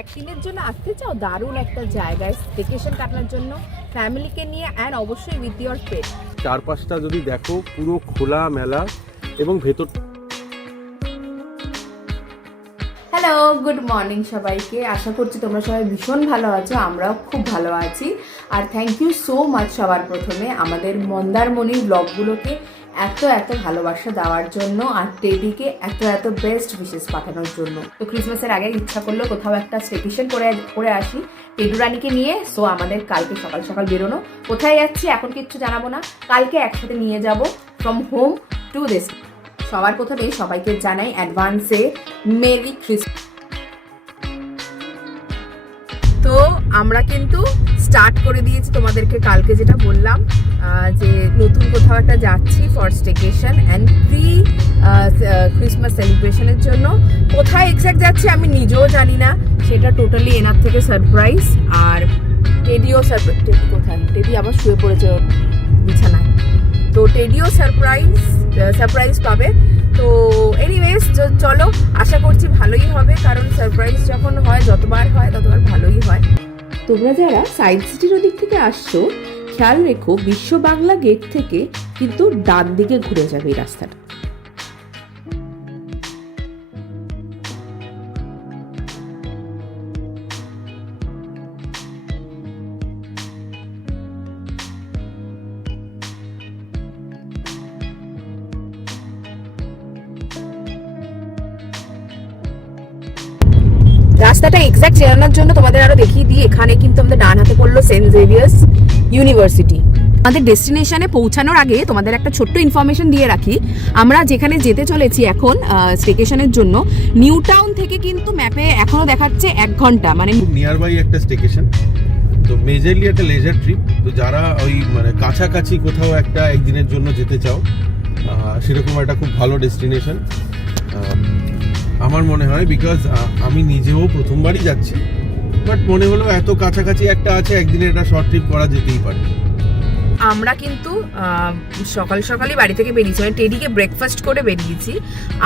একদিনের জন্য আসতে চাও দারুণ একটা জায়গায় ভেকেশন কাটানোর জন্য ফ্যামিলিকে নিয়ে অ্যান্ড অবশ্যই উইথ ইওর পেট। চারপাশটা যদি দেখো পুরো খোলা মেলা এবং ভেতর। হ্যালো, গুড মর্নিং সবাইকে। আশা করছি তোমরা সবাই ভীষণ ভালো আছো, আমরাও খুব ভালো আছি। আর থ্যাংক ইউ সো মাচ সবার প্রথমে আমাদের মন্দারমণির ব্লগগুলোকে এত ভালোবাসা দেওয়ার জন্য, আর টেডিকে এত বেস্ট উইশেস পাঠানোর জন্য। তো ক্রিসমাসের আগে ইচ্ছা করলো কোথাও একটা স্টেকেশন করে আসি টেডু রানীকে নিয়ে। সো আমাদের কালকে সকাল সকাল বেরোনো। কোথায় যাচ্ছি এখন কিচ্ছু জানাবো না, কালকে একসাথে নিয়ে যাব ফ্রম হোম টু দিস। সবার প্রথমে সবাইকে জানাই অ্যাডভান্সে মেরি ক্রিসমাস। তো আমরা কিন্তু স্টার্ট করে দিয়েছি তোমাদেরকে কালকে যেটা বললাম, যে নতুন কোথাও একটা যাচ্ছি for staycation and pre Christmas সেলিব্রেশনের জন্য। কোথায় এক্স্যাক্ট যাচ্ছি আমি নিজেও জানি না, সেটা টোটালি এনার থেকে সারপ্রাইজ। আর টেডিও সারপ্রাইজ। টেডি কোথায়? টেডি আবার শুয়ে পড়েছে বিছানায়, তো টেডিও সারপ্রাইজ পাবে। তো এনিওয়েজ চলো, আশা করছি ভালোই হবে, কারণ সারপ্রাইজ যখন হয় যতবার ভালোই হয়। তোমরা যারা সাইড সিটির ওদিক থেকে আসছো খেয়াল রেখো, বিশ্ব বাংলা গেট থেকে কিন্তু ডান দিকে ঘুরে যাবে এই রাস্তাটা। রাস্তাটা এক্স্যাক্ট চেনানোর জন্য তোমাদের আরো দেখিয়ে দিই। এখানে কিন্তু আমাদের ডান হাতে পড়লো সেন্ট জেভিয়ার্স ইউনিভার্সিটি। আমাদের ডেস্টিনেশনে পৌঁছানোর আগে তোমাদের একটা ছোট্ট ইনফরমেশন দিয়ে রাখি। আমরা যেখানে যেতে চলেছি এখন স্টেকেশনের জন্য, নিউ টাউন থেকে কিন্তু ম্যাপে এখনো দেখাচ্ছে 1 ঘন্টা, মানে নিয়ার বাই একটা স্টেকেশন। তো মেজরলি একটা লেজার ট্রিপ। তো যারা ওই মানে কাছাকাছি কোথাও একটা একদিনের জন্য যেতে চাও, সেরকম একটা খুব ভালো ডেস্টিনেশন আমার মনে হয়। বিকজ আমি নিজেও প্রথমবারই যাচ্ছি, বাট মনে হলো এত কাছাকাছি একটা আছে, একদিনে একটা শর্ট ট্রিপ করা যেতেই পারে। আমরা কিন্তু সকালই বাড়ি থেকে বেরিয়েছি, মানে টেডিকে ব্রেকফাস্ট করে বেরিয়েছি।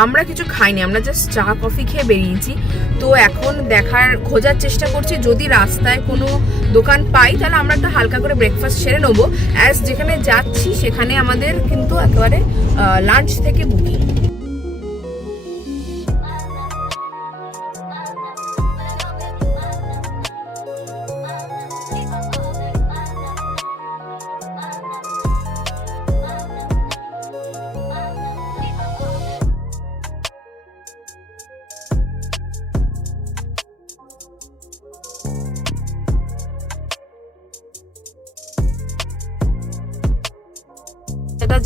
আমরা কিছু খাইনি, আমরা জাস্ট চা কফি খেয়ে বেরিয়েছি। তো এখন খোঁজার চেষ্টা করছি, যদি রাস্তায় কোনো দোকান পাই তাহলে আমরা একটা হালকা করে ব্রেকফাস্ট সেরে নেবো। অ্যাজ যেখানে যাচ্ছি সেখানে আমাদের কিন্তু একেবারে লাঞ্চ থেকে বুকিং।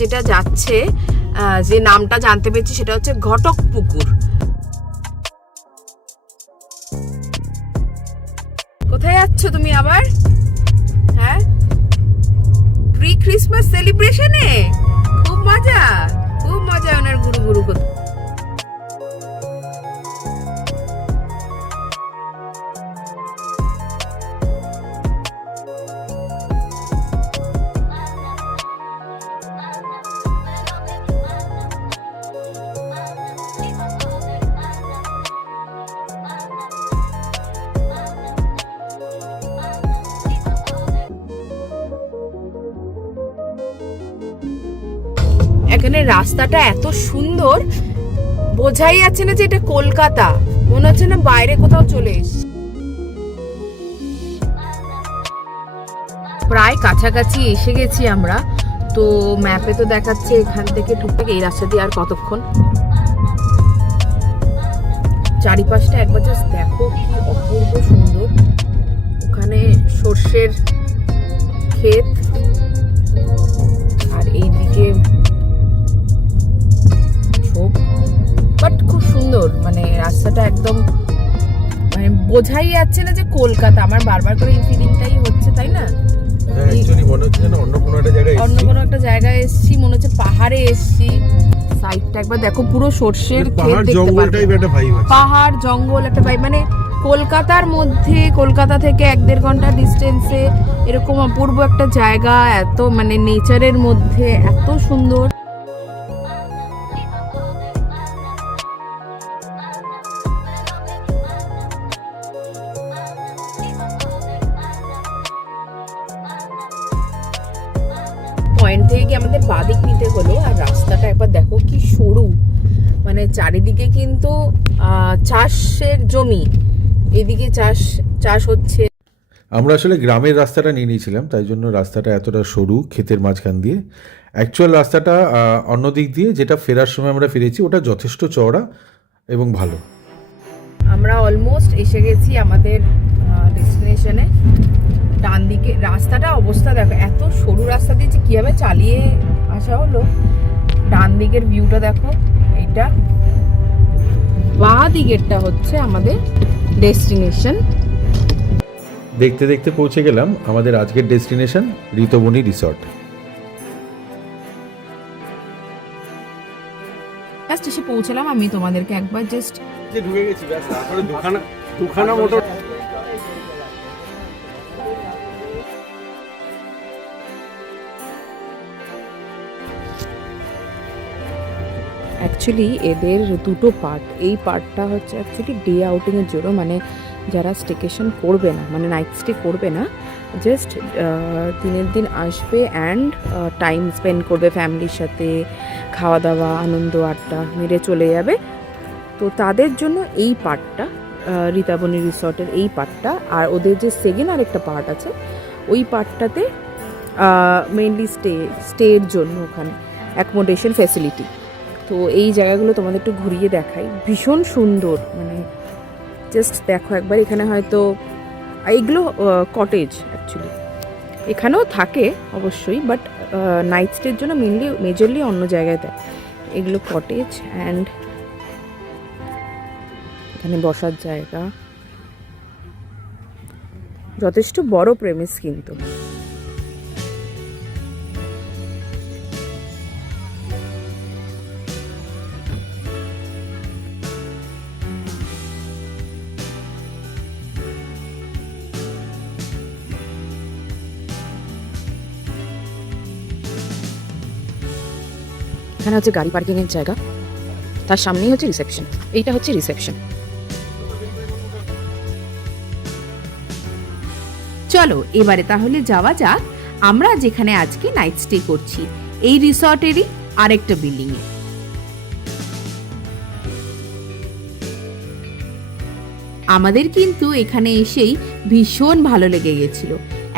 যেটা যাচ্ছে, যে নামটা জানতে পেরেছি সেটা হচ্ছে ঘটক পুকুর। কোথায় যাচ্ছ তুমি আবার? হ্যাঁ, প্রি ক্রিসমাস সেলিব্রেশনে খুব মজা ওনার গুরু করতে। এখানে রাস্তাটা এত সুন্দর, বোঝাই যাচ্ছে না যে এটা কলকাতা, মনে হচ্ছে না বাইরে কোথাও চলে এসেছি। প্রায় কাছাকাছি এসে গেছি আমরা। তো ম্যাপে তো দেখাচ্ছে এখান থেকে টুকটাক এই রাস্তা দিয়ে আর কতক্ষণ। চারিপাশটা একবার জাস্ট দেখো, কি অপূর্ব সুন্দর। ওখানে সর্ষের ক্ষেত, আর এইদিকে বাট খুব সুন্দর, মানে রাস্তাটা একদম মানে বোঝাই যাচ্ছে না যে কলকাতা। আমার বারবার করে এই ফিলিংটাই হচ্ছে, তাই না? অ্যাকচুয়ালি মনে হচ্ছে না অন্য কোনো একটা জায়গায় এসেছি, মনে হচ্ছে পাহাড়ে এসেছি। সাইডটা একবার দেখো, পুরো সর্ষের ক্ষেত দেখতে পারবে, পাহাড় জঙ্গল একটা ভাই। মানে কলকাতার মধ্যে, কলকাতা থেকে 1-1.5 ঘন্টা ডিস্টেন্সে এরকম অপূর্ব একটা জায়গা, এত মানে নেচারের মধ্যে এত সুন্দর। বাদিক নিতে হলো। আর রাস্তাটা একবার দেখো কি সরু, মানে চারিদিকে কিন্তু চাষের জমি, এদিকে চাষ হচ্ছে। আমরা আসলে গ্রামের রাস্তাটা নিয়ে নিয়েছিলাম, তাই জন্য রাস্তাটা এতটা সরু ক্ষেতের মাঝখান দিয়ে। অ্যাকচুয়াল রাস্তাটা অন্য দিক দিয়ে, যেটা ফেরার সময় আমরা ফিরেছি, ওটা যথেষ্ট চওড়া এবং ভালো। আমরা অলমোস্ট এসে গেছি আমাদের ডেস্টিনেশনে। ডান দিকে রাস্তাটা অবস্থা দেখো, এত সরু রাস্তা দিয়ে যে কীভাবে চালিয়ে আসা হলো। ডান দিকের ভিউটা দেখো, এইটা বাঁ দিকেরটা হচ্ছে আমাদের ডেস্টিনেশন। দেখতে দেখতে পৌঁছে গেলাম আমাদের আজকের ডেস্টিনেশন, ঋতবনী রিসর্ট। জাস্ট এসে পৌঁছলাম, আমি তোমাদেরকে একবার জাস্ট ঢুকে গেছি, তারপরে দুখানা মোটর। অ্যাকচুয়ালি এদের দুটো পার্ট। এই পার্টটা হচ্ছে অ্যাকচুয়ালি ডে আউটিংয়ের জন্য, মানে যারা স্টেকেশন করবে না, মানে নাইট স্টে করবে না, জাস্ট দিনের দিন আসবে অ্যান্ড টাইম স্পেন্ড করবে ফ্যামিলির সাথে, খাওয়া দাওয়া আনন্দ আড্ডা মেরে চলে যাবে। তো তাদের জন্য এই পার্টটা, ঋতাবনী রিসর্টের এই পার্টটা। আর ওদের যে সেকেন্ড আরেকটা পার্ট আছে, ওই পার্টটাতে মেনলি স্টের জন্য ওখানে অ্যাকোমোডেশন ফ্যাসিলিটি। তো এই জায়গাগুলো তোমাদের একটু ঘুরিয়ে দেখাই, ভীষণ সুন্দর। মানে জাস্ট দেখো একবার, এখানে হয়তো এইগুলো কটেজ অ্যাকচুয়ালি, এখানেও থাকে অবশ্যই, বাট নাইট স্টের জন্য মেজরলি অন্য জায়গায় দেয়। এগুলো কটেজ অ্যান্ড এখানে বসার জায়গা, যথেষ্ট বড় প্রেমিস কিন্তু। এখানে হচ্ছে গাড়ি পার্কিংয়ের জায়গা, তার সামনেই হচ্ছে রিসেপশন। এইটা হচ্ছে রিসেপশন। চলো এবারে তাহলে যাওয়া যাক আমরা যেখানে আজকে নাইট স্টে করছি, এই রিসর্টেরই আরেকটা বিল্ডিংয়ে। আমাদের কিন্তু এখানে এসেই ভীষণ ভালো লেগে গেছিল।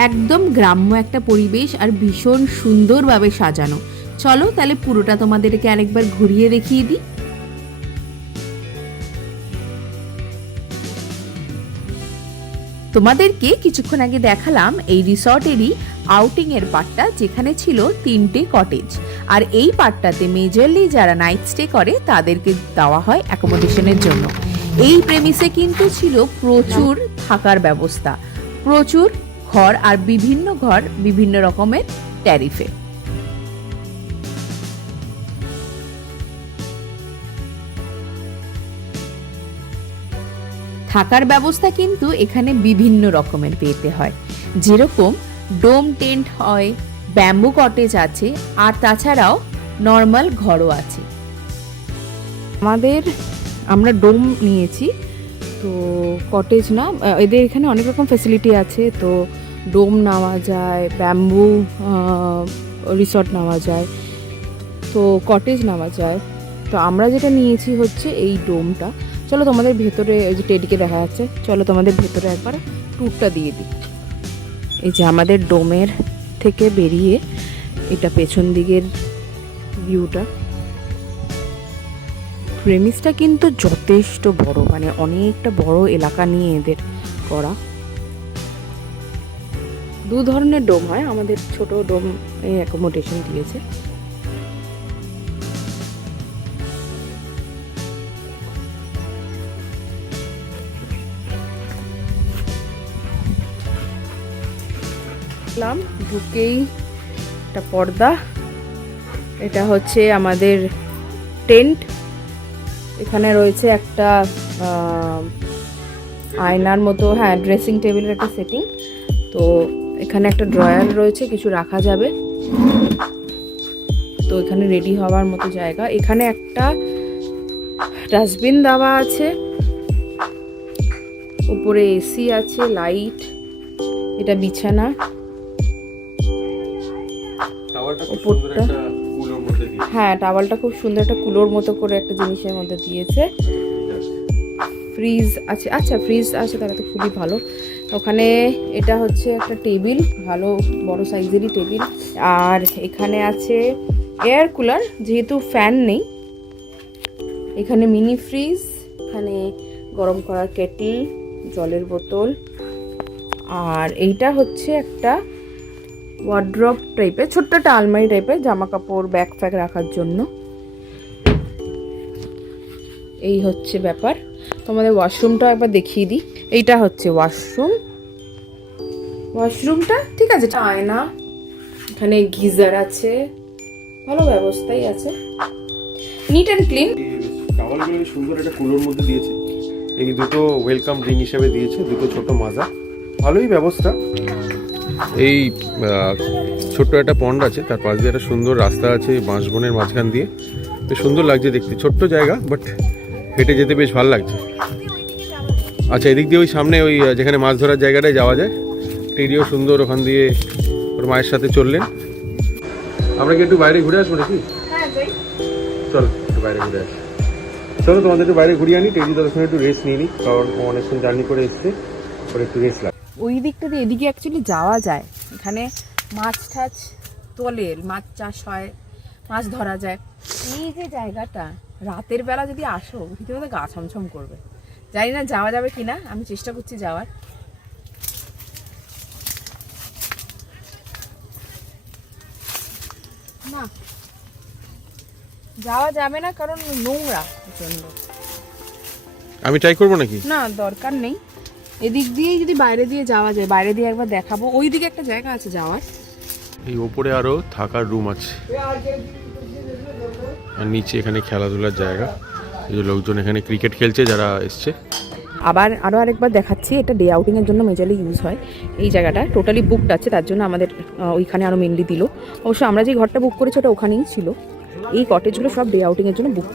একদম গ্রাম্য একটা পরিবেশ আর ভীষণ সুন্দরভাবে সাজানো। চলো তাহলে পুরোটা তোমাদেরকে আরেকবার ঘুরিয়ে দেখিয়ে দিই। তোমাদেরকে কিছুক্ষণ আগে দেখালাম এই রিসর্টেরই আউটিং এর পার্টটা, যেখানে ছিল 3টে কটেজ। আর এই পার্টটাতে মেজরলি যারা নাইট স্টে করে তাদেরকে দেওয়া হয় অ্যাকোমোডেশনের জন্য। এই প্রেমিসে কিন্তু ছিল প্রচুর থাকার ব্যবস্থা, প্রচুর ঘর, আর বিভিন্ন ঘর বিভিন্ন রকমের ট্যারিফে। থাকার ব্যবস্থা কিন্তু এখানে বিভিন্ন রকমের পেতে হয়, যেরকম ডোম টেন্ট হয়, ব্যাম্বু কটেজ আছে, আর তাছাড়াও নর্মাল ঘরও আছে। আমরা ডোম নিয়েছি, তো কটেজ না, এদের এখানে অনেক রকম ফ্যাসিলিটি আছে। তো ডোম নেওয়া যায়, ব্যাম্বু রিসর্ট নেওয়া যায়, তো কটেজ নেওয়া যায়। তো আমরা যেটা নিয়েছি হচ্ছে এই ডোমটা। চলো তোমাদের ভেতরে, ওই যে টেডিকে দেখা যাচ্ছে, চলো তোমাদের ভেতরে একবার ট্যুরটা দিয়ে দিই। এই যে আমাদের ডোমের থেকে বেরিয়ে এটা পেছন দিকের ভিউটা। প্রেমিসটা কিন্তু যথেষ্ট বড়, মানে অনেকটা বড় এলাকা নিয়ে এদের করা। দু ধরনের ডোম হয়, আমাদের ছোট ডোম এই অ্যাকোমোডেশন দিয়েছে। ঢুকেই একটা পর্দা, এটা হচ্ছে আমাদের টেন্ট। এখানে রয়েছে একটা আয়নার মতো, হ্যাঁ ড্রেসিং টেবিলের একটা সেটিং। তো এখানে একটা ড্রয়ার রয়েছে, কিছু রাখা যাবে। তো এখানে রেডি হওয়ার মতো জায়গা। এখানে একটা ডাস্টবিন দেওয়া আছে, উপরে এসি আছে, লাইট, এটা বিছানা। উপরটা হ্যাঁ টাওয়ালটা খুব সুন্দর একটা কুলোর মতো করে একটা জিনিসের মধ্যে দিয়েছে। ফ্রিজ আছে, আচ্ছা ফ্রিজ আছে তাহলে তো খুবই ভালো। ওখানে এটা হচ্ছে একটা টেবিল, ভালো বড় সাইজেরই টেবিল। আর এখানে আছে এয়ার কুলার, যেহেতু ফ্যান নেই। এখানে মিনি ফ্রিজ, এখানে গরম করার কেটল, জলের বোতল। আর এইটা হচ্ছে একটা ওয়ার্ড্রপ টাইপের, ছোট্ট একটা আলমারি টাইপের, জামা কাপড় ব্যাগ ফ্যাগ রাখার জন্য। এই হচ্ছে ব্যাপার। তোমাদের ওয়াশরুমটা একবার দেখিয়ে দিই। এইটা হচ্ছে ওয়াশরুমটা ঠিক আছে, আয়না, এখানে গিজার আছে, ভালো ব্যবস্থাই আছে, নিট অ্যান্ড ক্লিন। টাওয়ালগুলো সুন্দর একটা কুলোর মধ্যে দিয়েছে। এই দুটো ওয়েলকাম ড্রিঙ্ক হিসেবে দিয়েছে, দুটো ছোট মাজা, ভালোই ব্যবস্থা। এই ছোট্ট একটা পন্ড আছে, তার পাশ দিয়ে একটা সুন্দর রাস্তা আছে বাঁশবনের মাঝখান দিয়ে, বেশ সুন্দর লাগছে দেখতে। ছোট্ট জায়গা বাট হেঁটে যেতে বেশ ভালো লাগছে। আচ্ছা এদিক দিয়ে ওই সামনে ওই যেখানে মাছ ধরার জায়গাটায় যাওয়া যায়, টেরিও সুন্দর, ওখান দিয়ে ওর মায়ের সাথে চললেন। আমরা কি একটু বাইরে ঘুরে আসবো নাকি? চলো একটু বাইরে ঘুরে আসি। চলো তোমাদের একটু বাইরে ঘুরিয়ে আনি। টেরি ততক্ষণ একটু রেস্ট নিয়ে নিই, কারণ ও অনেকক্ষণ জার্নি করে এসছে, ওর একটু রেস্ট লাগে। ওই দিকটা দিয়ে এদিকে অ্যাকচুয়ালি যাওয়া যায়, এখানে মাছ টাছ তোলে, মাছ চাষ হয়, মাছ ধরা যায়। এই যে জায়গাটা রাতের বেলা যদি আসো রীতিমতো গা ছমছম করবে। জানি না যাওয়া যাবে কিনা, আমি চেষ্টা করছি যাওয়ার। না যাওয়া যাবে না, কারণ নোংরা প্রচন্ড। আমি ট্রাই করবো নাকি? না দরকার নেই, এদিক দিয়েই যদি বাইরে দিয়ে যাওয়া যায়, বাইরে দিয়ে একবার দেখাবো। ওই দিকে একটা জায়গা আছে যাওয়ার, এই ওপরে আরো থাকার রুম আছে, আর নিচে এখানে খেলাধুলার জায়গা। এই যে লোকজন এখানে ক্রিকেট খেলছে যারা এসছে। আবার আরও আরেকবার দেখাচ্ছি, এটা ডে আউটিংয়ের জন্য মেজরলি ইউজ হয়। এই জায়গাটা টোটালি বুকড আছে, তার জন্য আমাদের ওইখানে আরও মেনলি দিল। অবশ্য আমরা যে ঘরটা বুক করেছি ওটা ওখানেই ছিল। এই কটেজগুলো সব ডে আউটিংয়ের জন্য বুক।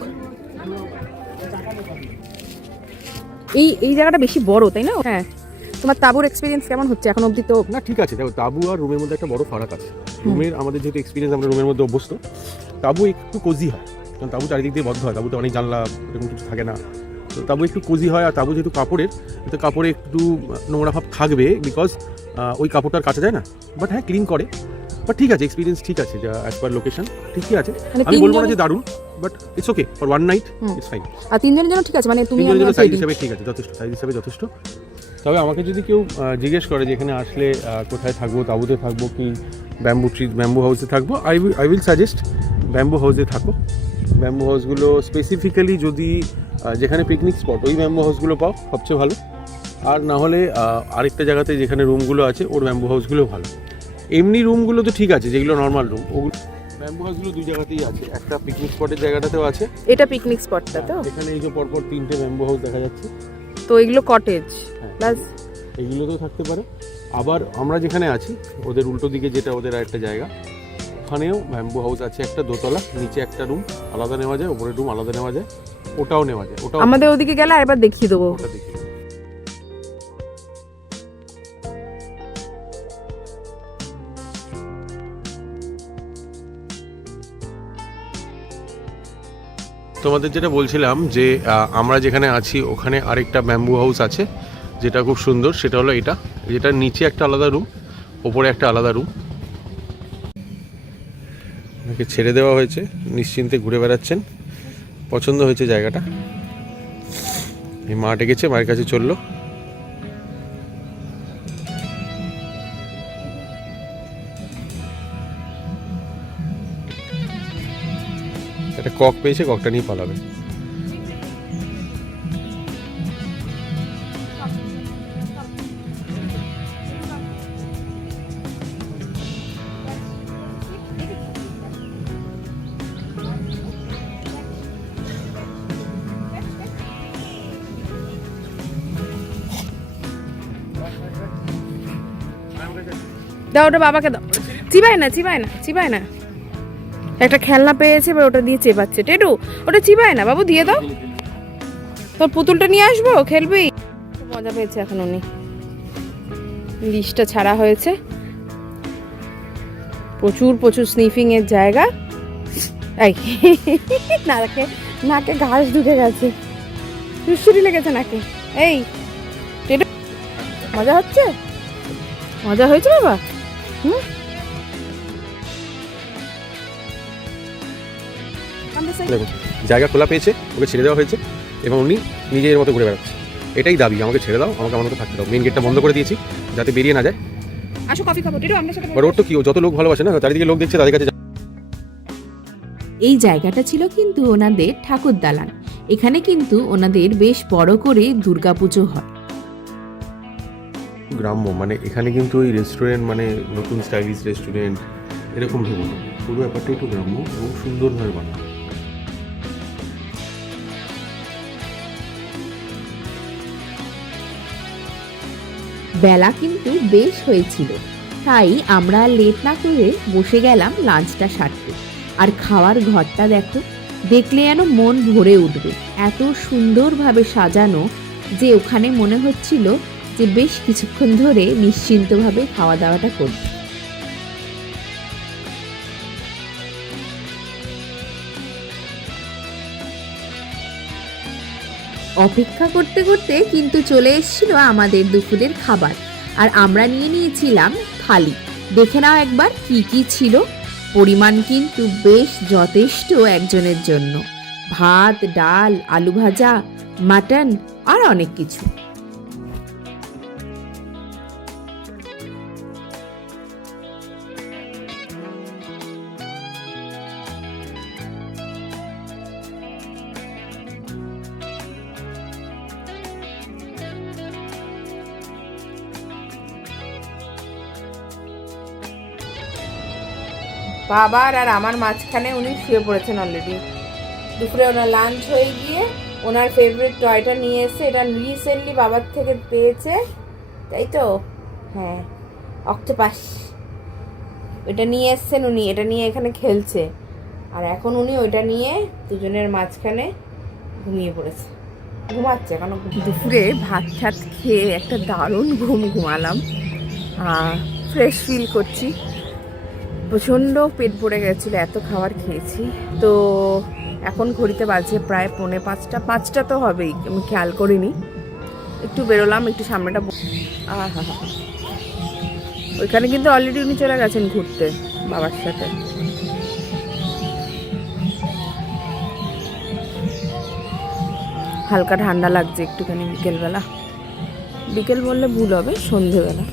এই জায়গাটা বেশি বড় তাই না? হ্যাঁ। তোমার তাঁবুর এক্সপিরিয়েন্স কেমন হচ্ছে এখন অবধি? তো না ঠিক আছে, দেখো তাঁবু আর রুমের মধ্যে একটা বড় ফারাক আছে। রুমের আমাদের যেহেতু এক্সপিরিয়েন্স, আমরা রুমের মধ্যে অভ্যস্ত। তাঁবু একটু কোজি হয়, কারণ তাঁবু চারিদিক দিয়ে বদ্ধ হয়, তাঁবুতে অনেক জানলা এরকম কিছু থাকে না। তো তাঁবু একটু কোজি হয়, আর তাঁবু যেহেতু কাপড়ের, তো কাপড়ে একটু নোংরা ভাব থাকবে, বিকজ ওই কাপড়টা আর কাচা যায় না। বাট হ্যাঁ ক্লিন করে। বাট ঠিক আছে, এক্সপিরিয়েন্স ঠিক আছে, যা অ্যাজ পার লোকেশন ঠিকই আছে। আমি বলবো না যে দারুণ, but it's okay for one night, it's fine. আর তিনজনের জন্য ঠিক আছে, মানে তুমি তিনজনের জন্য সাইজ হিসাবে ঠিক আছে, যথেষ্ট, সাইজ হিসাবে যথেষ্ট। তবে আমাকে যদি কেউ জিজ্ঞেস করে যে এখানে আসলে কোথায় থাকবো, তাঁবুতে থাকবো কি ব্যাম্বু হাউসে থাকবো, আই উইল সাজেস্ট ব্যাম্বু হাউসে থাকো। ব্যাম্বু হাউসগুলো স্পেসিফিক্যালি যদি যেখানে পিকনিক স্পট, ওই ব্যাম্বু হাউসগুলো পাও সবচেয়ে ভালো। আর না হলে আরেকটা জায়গাতে যেখানে রুমগুলো আছে ওর ব্যাম্বু হাউসগুলো ভালো। এমনি রুমগুলো তো ঠিক আছে, যেগুলো নর্মাল রুম, ওগুলো ব্যাম্বু হাউসগুলো দুই জায়গাতেই আছে। একটা পিকনিক স্পটের জায়গাটাতেও আছে, এটা পিকনিক স্পটটা তো এখানে এই যে পরপর 3টে ব্যাম্বু হাউস দেখা যাচ্ছে। তো এগুলো কটেজ প্লাস এগুলোতেও থাকতে পারে। আবার আমরা যেখানে আছি ওদের উল্টো দিকে যেটা ওদের আরেকটা জায়গা, ওখানেও ব্যাম্বু হাউস আছে, একটা দোতলা, নিচে একটা রুম আলাদা নেওয়া যায়, উপরের রুম আলাদা নেওয়া যায়, ওটাও নেওয়া যায়। ওটাও আমাদের ওদিকে গেলে আরেকবার দেখিয়ে দেবো। ওটা দেখি। তোমাদের যেটা বলছিলাম যে আমরা যেখানে আছি ওখানে আরেকটা ব্যাম্বু হাউস আছে, যেটা খুব সুন্দর। সেটা হলো এটা, যেটা নিচে একটা আলাদা রুম, ওপরে একটা আলাদা রুম। ওনাকে ছেড়ে দেওয়া হয়েছে, নিশ্চিন্তে ঘুরে বেড়াচ্ছেন। পছন্দ হয়েছে জায়গাটা। এই মা ডেকেছে, মায়ের কাছে চললো। একটা কক পেয়েছে, ককটা নিয়ে পালাবে। দাও ওটা বাবাকে দাও। চিবায় না একটা খেলনা পেয়েছে, এবার ওটা দিয়ে চেপাচ্ছে। টেটু ওটা চিবায় না বাবু, দিয়ে দাও। তোর পুতুলটা নিয়ে আসবো, খেলবি? খুব মজা পেয়েছে এখন উনি। লিশটা ছাড়া হয়েছে, প্রচুর প্রচুর স্নিফিং এর জায়গা। এই নাকে নাকে ঘাস ঢুকে গেছে, সুড়সুড়ি লেগেছে নাকে। এই মজা হচ্ছে, মজা হয়েছে বাবা? দেখুন জায়গা খোলা পেয়েছে, ওকে ছেড়ে দেওয়া হয়েছে এবং উনি নিজের মতো ঘুরে বেড়াচ্ছে। এটাই দাবি, আমাকে ছেড়ে দাও, আমাকে আমার মতো থাকতে দাও। মেন গেটটা বন্ধ করে দিয়েছি যাতে বেরিয়ে না যায়। আসো কফি খাবো, টিটু আমরা সাথে। আর ওর তো কি, ও যত লোক ভালোবাসে না, চারিদিকে লোক দেখছে, তাদের কাছে এই জায়গাটা ছিল কিন্তু ওনাদের ঠাকুর দালান। এখানে কিন্তু ওনাদের বেশ বড় করে দুর্গাপুজো হয়। গ্রাম্য, মানে এখানে কিন্তু ওই রেস্টুরেন্ট, মানে নতুন স্টাইলিশ রেস্টুরেন্ট এরকম ভেবো না, পুরো ব্যাপারটা একটু গ্রাম্য এবং সুন্দরভাবে বানানো। বেলা কিন্তু বেশ হয়েছিল, তাই আমরা লেট না করে বসে গেলাম লাঞ্চটা সারতে। আর খাওয়ার ঘরটা দেখো, দেখলে যেন মন ভরে উঠবে, এত সুন্দরভাবে সাজানো যে ওখানে মনে হচ্ছিল যে বেশ কিছুক্ষণ ধরে নিশ্চিন্তভাবে খাওয়া দাওয়াটা করব। অপেক্ষা করতে করতে কিন্তু চলে এসেছিল আমাদের দুপুরের খাবার, আর আমরা নিয়ে নিয়েছিলাম থালি। দেখে নাও একবার কি কি ছিল। পরিমাণ কিন্তু বেশ যথেষ্ট একজনের জন্য। ভাত, ডাল, আলু ভাজা, মাটন আর অনেক কিছু। বাবার আর আমার মাঝখানে উনি শুয়ে পড়েছেন অলরেডি। দুপুরে ওনার লাঞ্চ হয়ে গিয়ে ওনার ফেভারিট টয়টা নিয়ে এসে, এটা রিসেন্টলি বাবার থেকে পেয়েছে, তাই তো? হ্যাঁ, অক্টোপাস। এটা নিয়ে এসছেন উনি, এটা নিয়ে এখানে খেলছে, আর এখন উনি ওইটা নিয়ে দুজনের মাঝখানে ঘুমিয়ে পড়েছে, ঘুমাচ্ছে এখন। দুপুরে ভাত ঠাত খেয়ে একটা দারুণ ঘুমালাম, ফ্রেশ ফিল করছি। প্রচণ্ড পেট ভরে গেছিলো, এত খাবার খেয়েছি। তো এখন ঘড়িতে বাজে প্রায় 4:45, তো হবেই, আমি খেয়াল করিনি। একটু বেরোলাম, একটু সামনেটা। ওইখানে কিন্তু অলরেডি উনি চলে গেছেন ঘুরতে বাবার সাথে। হালকা ঠান্ডা লাগছে একটুখানি বিকেলবেলা, বিকেল বললে ভুল হবে, সন্ধেবেলা।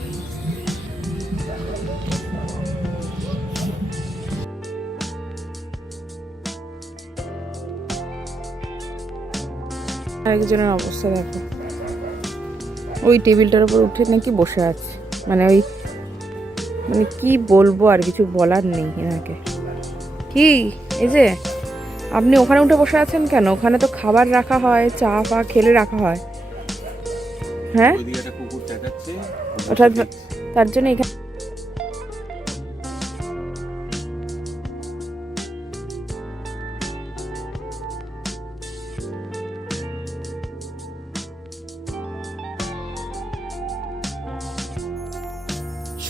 আরেকজনের অবস্থা দেখো, ওই টেবিলটার উপর উঠে নাকি বসে আছে, মানে ওই, মানে কি বলবো, আর কিছু বলার নেই এনাকে। কি এই যে আপনি ওখানে উঠে বসে আছেন কেন? ওখানে তো খাবার রাখা হয়, চা ফা খেলে রাখা হয়। হ্যাঁ, ওটা তার জন্য এখানে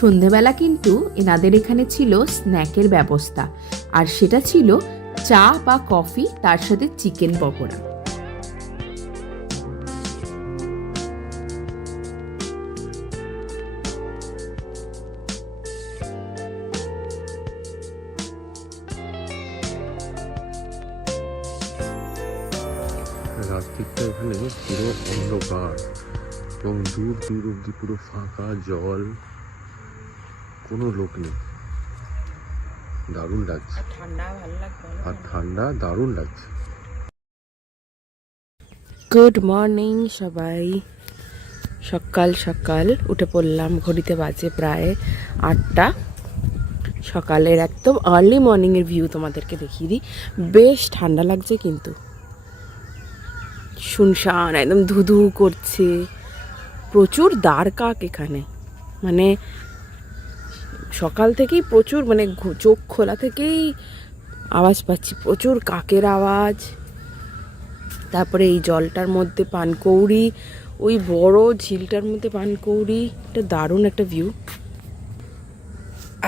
সন্ধেবেলা কিন্তু এনাদের এখানে ছিল স্ন্যাকের ব্যবস্থা, আর সেটা ছিল চা বা কফি, তার সাথে চিকেন পকোড়া। রাত্রিটা এখানে পুরো অন্ধকার এবং দূর দূর অব্দি পুরো ফাঁকা, জল, কোনো লোক নেই। দারুণ লাগছে, আর ঠান্ডা দারুণ লাগছে। গুড মর্নিং সবাই, সকাল সকাল উঠে পড়লাম। ঘড়িতে বাজে প্রায় 8টা। সকালের একদম আর্লি মর্নিংয়ের ভিউ তোমাদেরকে দেখিয়ে দিই। বেশ ঠান্ডা লাগছে, কিন্তু শুনশান একদম ধুধু করছে। প্রচুর দাঁড়কাক এখানে, মানে সকাল থেকেই প্রচুর, মানে চোখ খোলা থেকেই আওয়াজ পাচ্ছি, প্রচুর কাকের আওয়াজ। তারপরে এই জলটার মধ্যে পানকৌড়ি, ওই বড় ঝিলটার মধ্যে পানকৌড়ি, এটা দারুণ একটা ভিউ।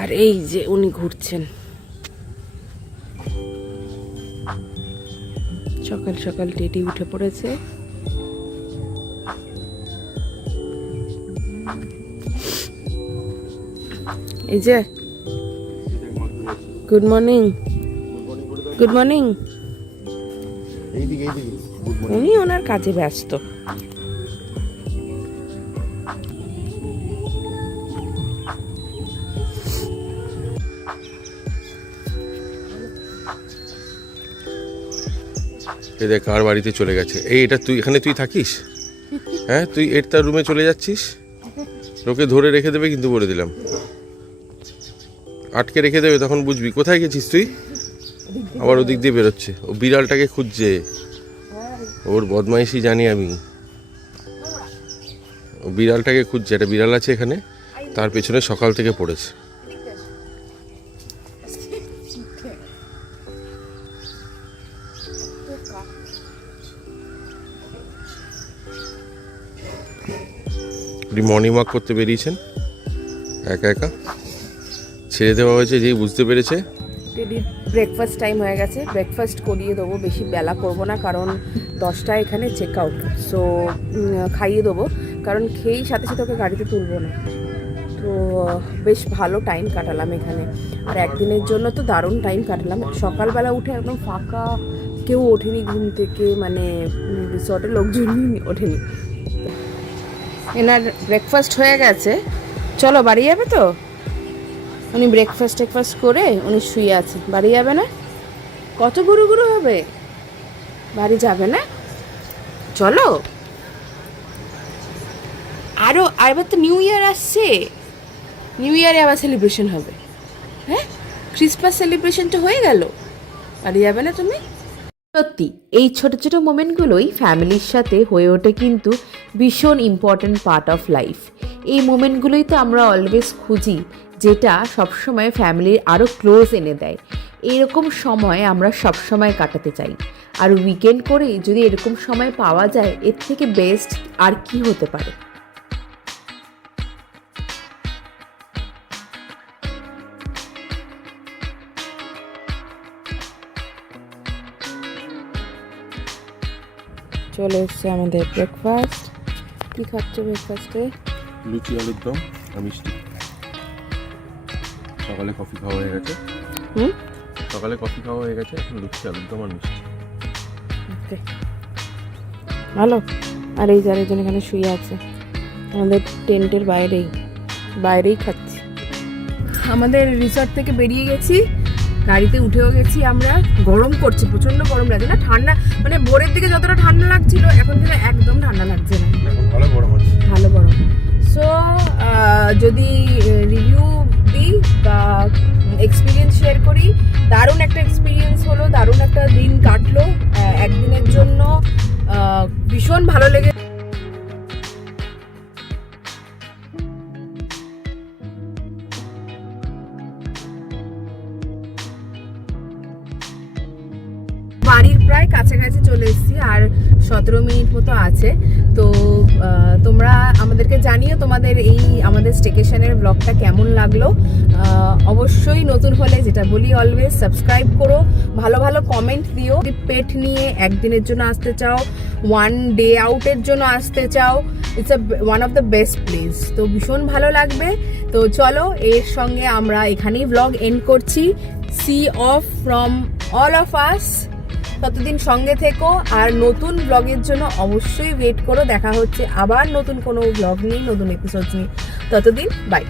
আর এই যে উনি ঘুরছেন সকাল সকাল টেডি উঠে পড়েছে। এই যে গুড মর্নিং, গুড মর্নিং। উনি ওনার কাজে ব্যস্ত। এই দেখ কার বাড়িতে চলে গেছে। এটা তুই এখানে তুই থাকিস? হ্যাঁ, তুই তার রুমে চলে যাচ্ছিস? লোকে ধরে রেখে দেবে কিন্তু, বলে দিলাম, আটকে রেখে দেবে, তখন বুঝবি। কোথায় গেছিস তুই? আবার ওদিক দিয়ে বেরোচ্ছে, ও বিড়ালটাকে খুঁজছে। ওর বদমাইশি জানি আমি। ও বিড়ালটাকে খুঁজছে, একটা বিড়াল আছে এখানে, তার পেছনে সকাল থেকে পড়েছে। মর্নিং ওয়াক করতে বেরিয়েছেন একা একা, ছেড়ে দেওয়া হয়েছে। যেই বুঝতে পেরেছে টেডির ব্রেকফাস্ট টাইম হয়ে গেছে, ব্রেকফাস্ট করিয়ে দেবো, বেশি বেলা করবো না, কারণ 10টায় এখানে চেক আউট। সো খাইয়ে দেবো, কারণ খেয়েই সাথে সাথে ওকে গাড়িতে তুলবো না। তো বেশ ভালো টাইম কাটালাম এখানে, আর একদিনের জন্য তো দারুণ টাইম কাটালাম। সকালবেলা উঠে একদম ফাঁকা, কেউ ওঠেনি ঘুম থেকে, মানে রিসর্টের লোকজনই ওঠেনি। এনার ব্রেকফাস্ট হয়ে গেছে, চলো বাড়ি যাবে তো? উনি ব্রেকফাস্ট করে উনি শুয়ে আছে, বাড়ি যাবে না? কত গুরু গুরু হবে, বাড়ি যাবে না? চলো। আরও এবার তো নিউ ইয়ার আসছে, নিউ ইয়ারে আবার সেলিব্রেশন হবে। হ্যাঁ, ক্রিসমাস সেলিব্রেশন তো হয়ে গেল, বাড়ি যাবে না তুমি? সত্যি এই ছোট ছোট মোমেন্টগুলোই ফ্যামিলির সাথে হয়ে ওঠে কিন্তু ভীষণ ইম্পর্ট্যান্ট পার্ট অফ লাইফ। এই মোমেন্টগুলোই তো আমরা অলওয়েজ খুঁজি, যেটা সবসময় ফ্যামিলির আরও ক্লোজ এনে দেয়। এরকম সময় আমরা সবসময় কাটাতে চাই, আর উইকেন্ড করে যদি এরকম সময় পাওয়া যায়, এর থেকে বেস্ট আর কি হতে পারে। চলে এসছে আমাদের ব্রেকফাস্ট। কি খাচ্ছ ব্রেকফাস্টে? লুচি, আলুর দম আর মিষ্টি। সকালে কফি খাওয়া হয়ে গেছে। সকালে কফি খাওয়া হয়ে গেছে, এখন লুচি, আলুর দম আর মিষ্টি। ওকে, ভালো। আর এই যারের এখানে শুয়ে আছে আমাদের টেন্টের বাইরেই খাচ্ছি। আমাদের রিসর্ট থেকে বেরিয়ে গেছি, গাড়িতে উঠেও গেছি আমরা। গরম করছে, প্রচন্ড গরম লাগছে না, ঠান্ডা মানে ভোরের দিকে যতটা ঠান্ডা লাগছিল, এখন কিন্তু একদম ঠান্ডা লাগছে না, ভালো গরম আছে, ভালো গরম। সো যদি রিভিউ দিই বা এক্সপিরিয়েন্স শেয়ার করি, দারুণ একটা এক্সপিরিয়েন্স হলো, দারুণ একটা দিন কাটলো একদিনের জন্য, ভীষণ ভালো লেগে। বাড়ির প্রায় কাছাকাছি চলে এসেছি, আর 17 মিনিট মতো আছে। তো তোমরা আমাদেরকে জানিও তোমাদের এই আমাদের স্টেকেশনের ব্লগটা কেমন লাগলো। অবশ্যই নতুন হলে, যেটা বলি অলওয়েজ, সাবস্ক্রাইব করো, ভালো ভালো কমেন্ট দিও। যদি পেট নিয়ে একদিনের জন্য আসতে চাও, ওয়ান ডে আউটের জন্য আসতে চাও, it's one of the best place. তো ভীষণ ভালো লাগবে। তো চলো, এর সঙ্গে আমরা এখানেই ব্লগ এন্ড করছি। See off from all of us. ততদিন সঙ্গে থেকো, আর নতুন ব্লগের জন্য অবশ্যই ওয়েট করো। দেখা হচ্ছে আবার নতুন কোনো ব্লগ নিয়ে, নতুন এপিসোড নিয়ে। ততদিন বাই।